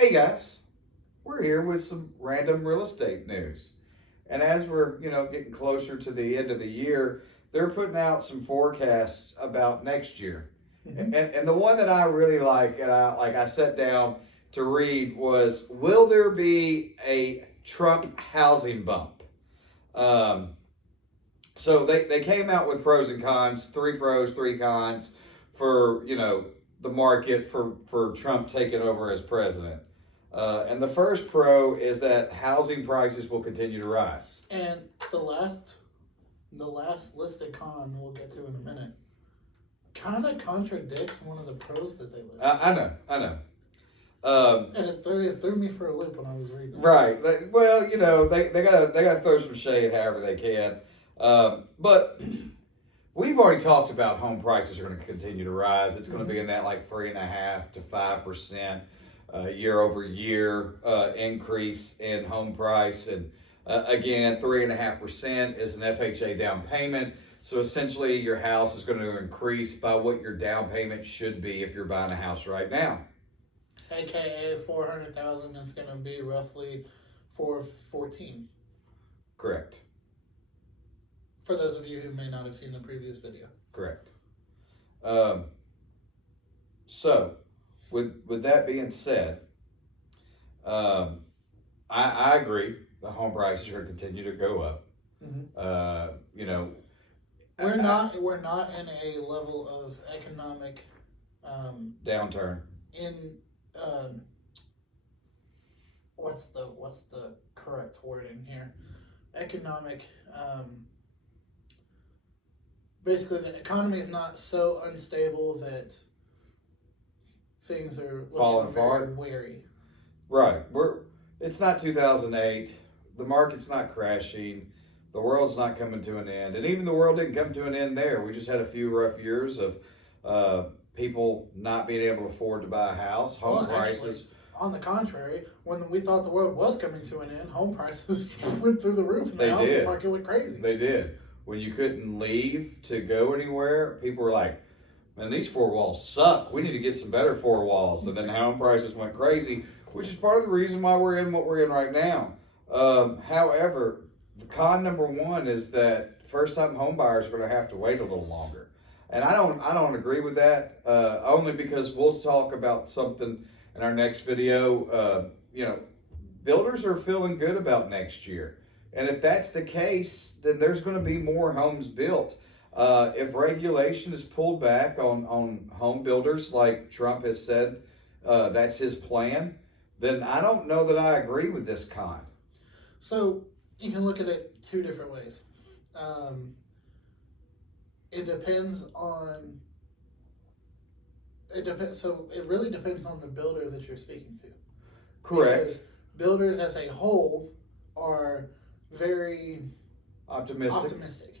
Hey guys, we're here with some random real estate news. And as we're, getting closer to the end of the year, they're putting out some forecasts about next year. And the one that I really like, and I sat down to read was, will there be a Trump housing bump? So they came out with pros and cons, 3 pros, 3 cons for, the market for Trump taking over as president. And the first pro is that housing prices will continue to rise. And the last listed con we'll get to in a minute kind of contradicts one of the pros that they listed. I know. And it threw me for a loop when I was reading it. Right. Well, they gotta throw some shade however they can. But we've already talked about home prices are going to continue to rise. It's going to be in that like 3.5% to 5% year over year increase in home price. And again, 3.5% is an FHA down payment. So essentially your house is going to increase by what your down payment should be if you're buying a house right now. AKA 400,000 is going to be roughly 414. Correct. For those of you who may not have seen the previous video. Correct. So, with that being said, I agree. The home prices are going to continue to go up. Mm-hmm. We're not in a level of economic downturn. What's the correct wording here? Economic. Basically, the economy is not so unstable that things are falling very apart. Wary. Right. It's not 2008. The market's not crashing. The world's not coming to an end. And even the world didn't come to an end there. We just had a few rough years of people not being able to afford to buy a house. Home prices. Actually, on the contrary, when we thought the world was coming to an end, home prices went through the roof and the housing market went crazy. They did. When you couldn't leave to go anywhere, people were like, man, these 4 walls suck. We need to get some better 4 walls. And then home prices went crazy, which is part of the reason why we're in what we're in right now. However, the con number 1 is that first-time home buyers are going to have to wait a little longer. And I don't agree with that, only because we'll talk about something in our next video. Builders are feeling good about next year. And if that's the case, then there's going to be more homes built. If regulation is pulled back on home builders, like Trump has said that's his plan, then I don't know that I agree with this con. So you can look at it 2 different ways. It really depends on the builder that you're speaking to. Correct. Because builders as a whole are very optimistic.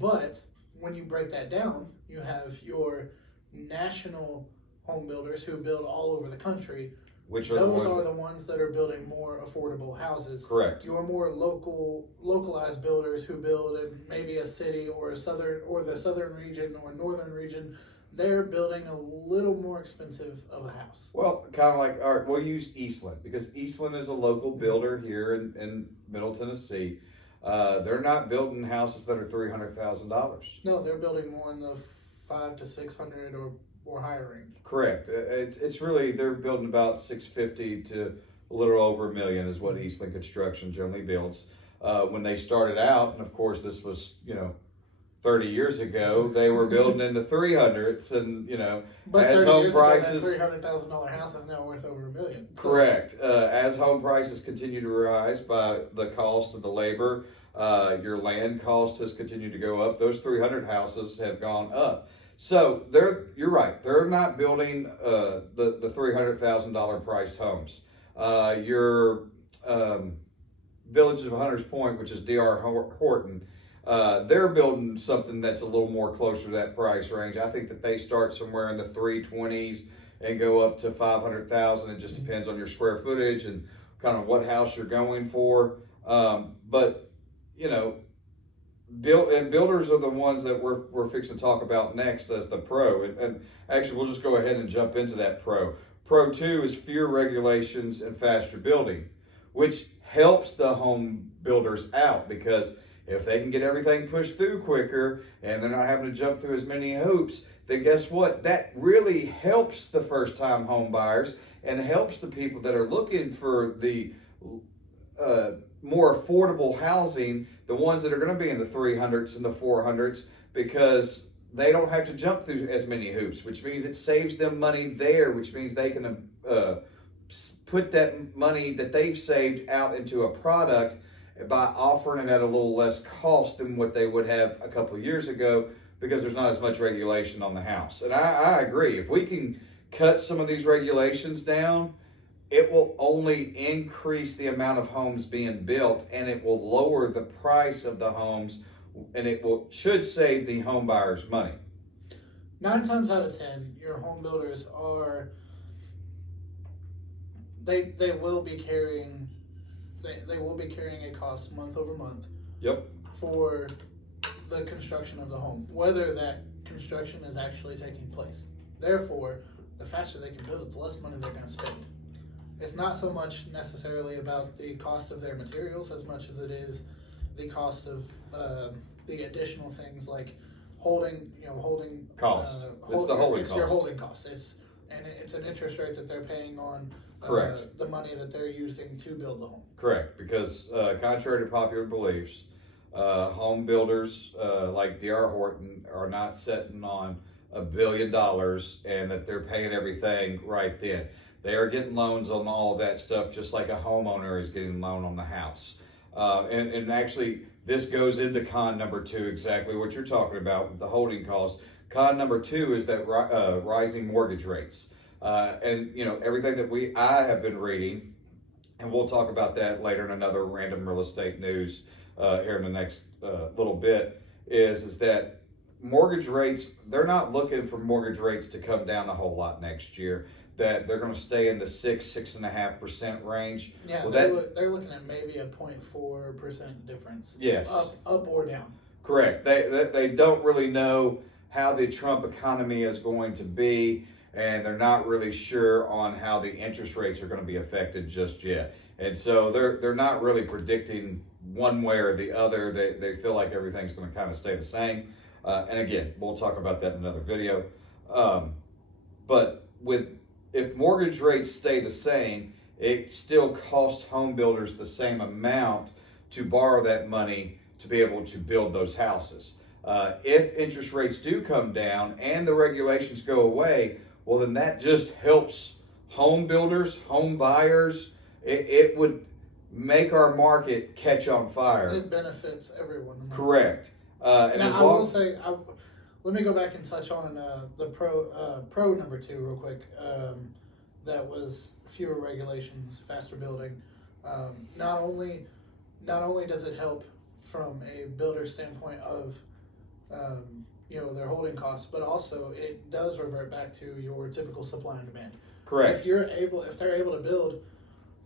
But when you break that down, you have your national home builders who build all over the country. Those are the ones that are building more affordable houses. Correct. Your more localized builders who build in maybe a city or the southern region or northern region, they're building a little more expensive of a house. Well, kind of like, all right, we'll use Eastland, because Eastland is a local builder here in Middle Tennessee. They're not building houses that are $300,000. No, they're building more in the $500 to $600 or higher range. Correct. It's really, they're building about $650 to a little over $1 million is what Eastland Construction generally builds. When they started out, and of course this was 30 years ago, they were building in the 300s, and but as 30 home years prices, ago, that $300,000 house is now worth over $1 million. So. Correct. As home prices continue to rise by the cost of the labor, your land cost has continued to go up. Those 300 houses have gone up. So you're right. They're not building the $300,000 priced homes. Your Village of Hunters Point, which is D.R. Horton, they're building something that's a little more closer to that price range. I think that they start somewhere in the 320s and go up to 500,000. It just depends on your square footage and kind of what house you're going for. But builders are the ones that we're fixing to talk about next as the pro. And actually, we'll just go ahead and jump into that pro. Pro 2 is fewer regulations and faster building, which helps the home builders out, because if they can get everything pushed through quicker and they're not having to jump through as many hoops, then guess what? That really helps the first-time home buyers and helps the people that are looking for the more affordable housing, the ones that are going to be in the 300s and the 400s, because they don't have to jump through as many hoops, which means it saves them money there, which means they can put that money that they've saved out into a product by offering it at a little less cost than what they would have a couple of years ago, because there's not as much regulation on the house. And I agree. If we can cut some of these regulations down, it will only increase the amount of homes being built, and it will lower the price of the homes, and it should save the home buyers money. 9 times out of 10, your home builders are, they will be carrying a cost month over month. Yep. For the construction of the home, whether that construction is actually taking place. Therefore, the faster they can build it, the less money they're going to spend. It's not so much necessarily about the cost of their materials as much as it is the cost of the additional things like holding cost. It's the holding cost. It's your holding cost. It's an interest rate that they're paying on the money that they're using to build the home. Correct, because contrary to popular beliefs, home builders like D.R. Horton are not sitting on $1 billion and that they're paying everything right then. They are getting loans on all of that stuff, just like a homeowner is getting a loan on the house. And actually, this goes into con number 2, exactly what you're talking about with the holding costs. Con number 2 is that rising mortgage rates. And everything that I have been reading, and we'll talk about that later in another random real estate news here in the next little bit, is that mortgage rates, they're not looking for mortgage rates to come down a whole lot next year, that they're going to stay in the 6.5% range. Yeah, well, they're looking at maybe a 0.4% difference. Yes. Up or down. Correct. They don't really know how the Trump economy is going to be, and they're not really sure on how the interest rates are going to be affected just yet. And so they're not really predicting one way or the other. They feel like everything's going to kind of stay the same. And again, we'll talk about that in another video. But if mortgage rates stay the same, it still costs home builders the same amount to borrow that money to be able to build those houses. If interest rates do come down and the regulations go away, well, then that just helps home builders, home buyers. It would make our market catch on fire. It benefits everyone. Correct. And now, I will say, let me go back and touch on the pro number 2 real quick. That was fewer regulations, faster building. Not only does it help from a builder standpoint of their holding costs, but also it does revert back to your typical supply and demand. Correct. If they're able to build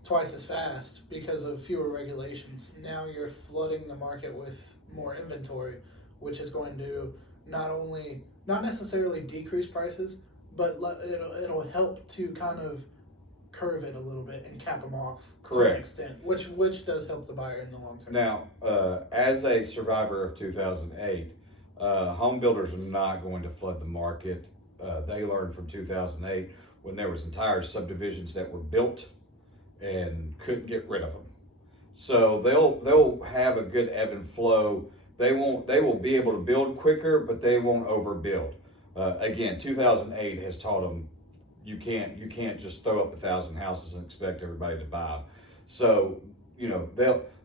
twice as fast because of fewer regulations, now you're flooding the market with more inventory, which is going to not necessarily decrease prices, but it'll help to kind of curve it a little bit and cap them off. Correct. To an extent, which does help the buyer in the long term. Now, as a survivor of 2008, home builders are not going to flood the market. They learned from 2008 when there was entire subdivisions that were built and couldn't get rid of them. So they'll have a good ebb and flow. They will be able to build quicker, but they won't overbuild. Again, 2008 has taught them you can't just throw up 1,000 houses and expect everybody to buy them. So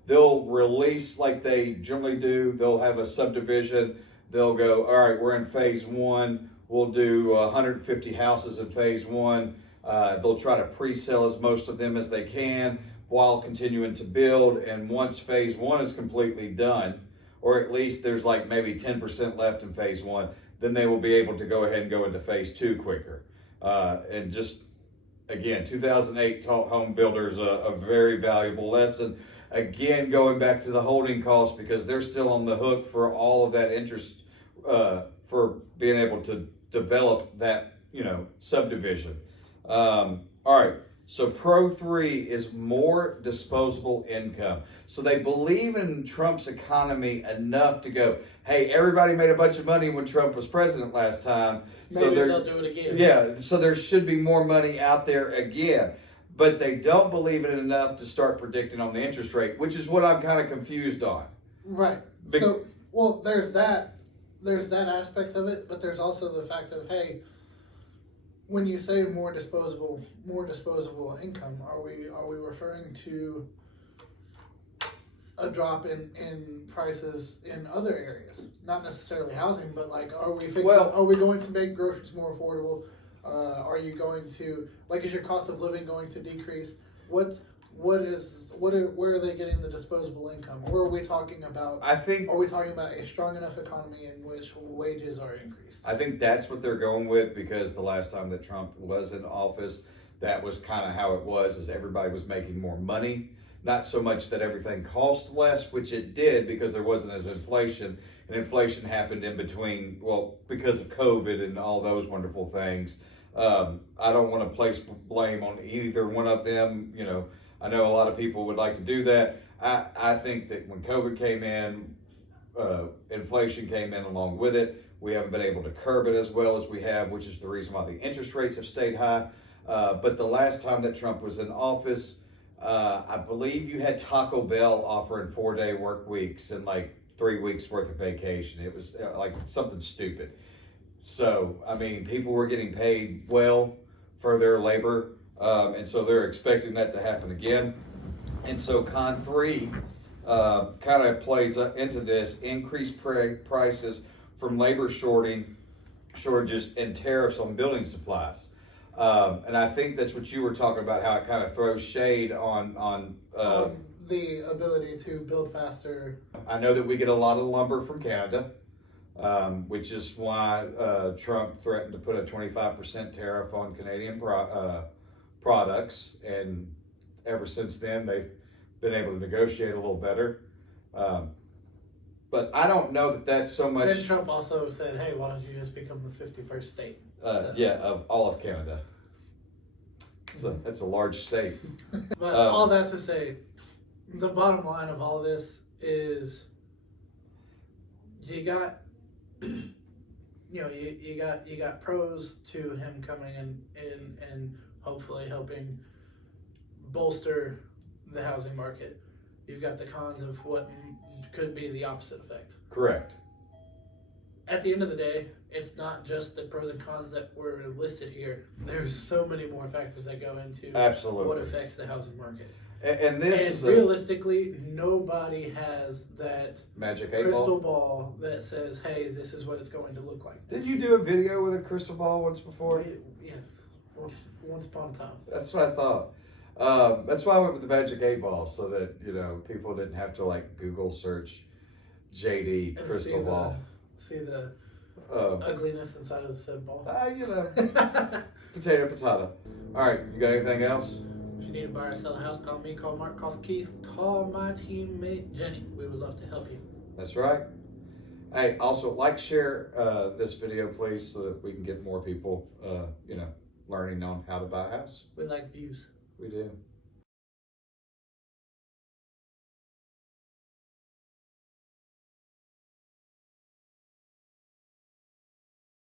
they'll release like they generally do. They'll have a subdivision. They'll go, all right, we're in phase 1. We'll do 150 houses in phase 1. They'll try to pre-sell as most of them as they can while continuing to build. And once phase 1 is completely done, or at least there's like maybe 10% left in phase 1, then they will be able to go ahead and go into phase 2 quicker. And just, again, 2008 taught home builders a very valuable lesson. Again, going back to the holding costs, because they're still on the hook for all of that interest for being able to develop that subdivision. All right. So Pro 3 is more disposable income. So they believe in Trump's economy enough to go, hey, everybody made a bunch of money when Trump was president last time. Maybe they'll do it again. Yeah, so there should be more money out there again. But they don't believe in it enough to start predicting on the interest rate, which is what I'm kind of confused on. Right. Well, there's that aspect of it, but there's also the fact of, hey, when you say more disposable income, are we referring to a drop in prices in other areas? Not necessarily housing, but like, are we going to make groceries more affordable? Are you going to, like, is your cost of living going to decrease? Where are they getting the disposable income? Or are we talking about? Are we talking about a strong enough economy in which wages are increased? I think that's what they're going with, because the last time that Trump was in office, that was kind of how it was, is everybody was making more money. Not so much that everything cost less, which it did because there wasn't as inflation. And inflation happened in between, well, because of COVID and all those wonderful things. I don't want to place blame on either one of them. You know, I know a lot of people would like to do that. I think that when COVID came in, inflation came in along with it. We haven't been able to curb it as well as we have, which is the reason why the interest rates have stayed high. But the last time that Trump was in office, I believe you had Taco Bell offering 4-day work weeks and like 3 weeks worth of vacation. It was like something stupid. So, I mean, people were getting paid well for their labor. And so they're expecting that to happen again. And so Con 3 kind of plays into this: increased prices from labor shortages and tariffs on building supplies. And I think that's what you were talking about, how it kind of throws shade on the ability to build faster. I know that we get a lot of lumber from Canada, which is why Trump threatened to put a 25% tariff on Canadian products. And ever since then, they've been able to negotiate a little better. But I don't know that that's so much. Then Trump also said, hey, why don't you just become the 51st state? Yeah, of all of Canada. It's a large state. But all that to say, the bottom line of all this is you got pros to him coming in and hopefully helping bolster the housing market. You've got the cons of what could be the opposite effect. Correct. At the end of the day, it's not just the pros and cons that were listed here. There's so many more factors that go into what affects the housing market. And realistically, nobody has that magic crystal ball that says, hey, this is what it's going to look like. Did you do a video with a crystal ball once before? Yes. Well, once upon a time. That's what I thought. That's why I went with the magic 8-ball, so that, you know, people didn't have to like Google search JD crystal ball. See the ugliness inside of the said ball. You know, potato. All right, you got anything else? If you need to buy or sell a house, call me, call Mark, call Keith, call my teammate Jenny. We would love to help you. That's right. Hey, also share this video, please, so that we can get more people, learning on how to buy a house. We like views. We do.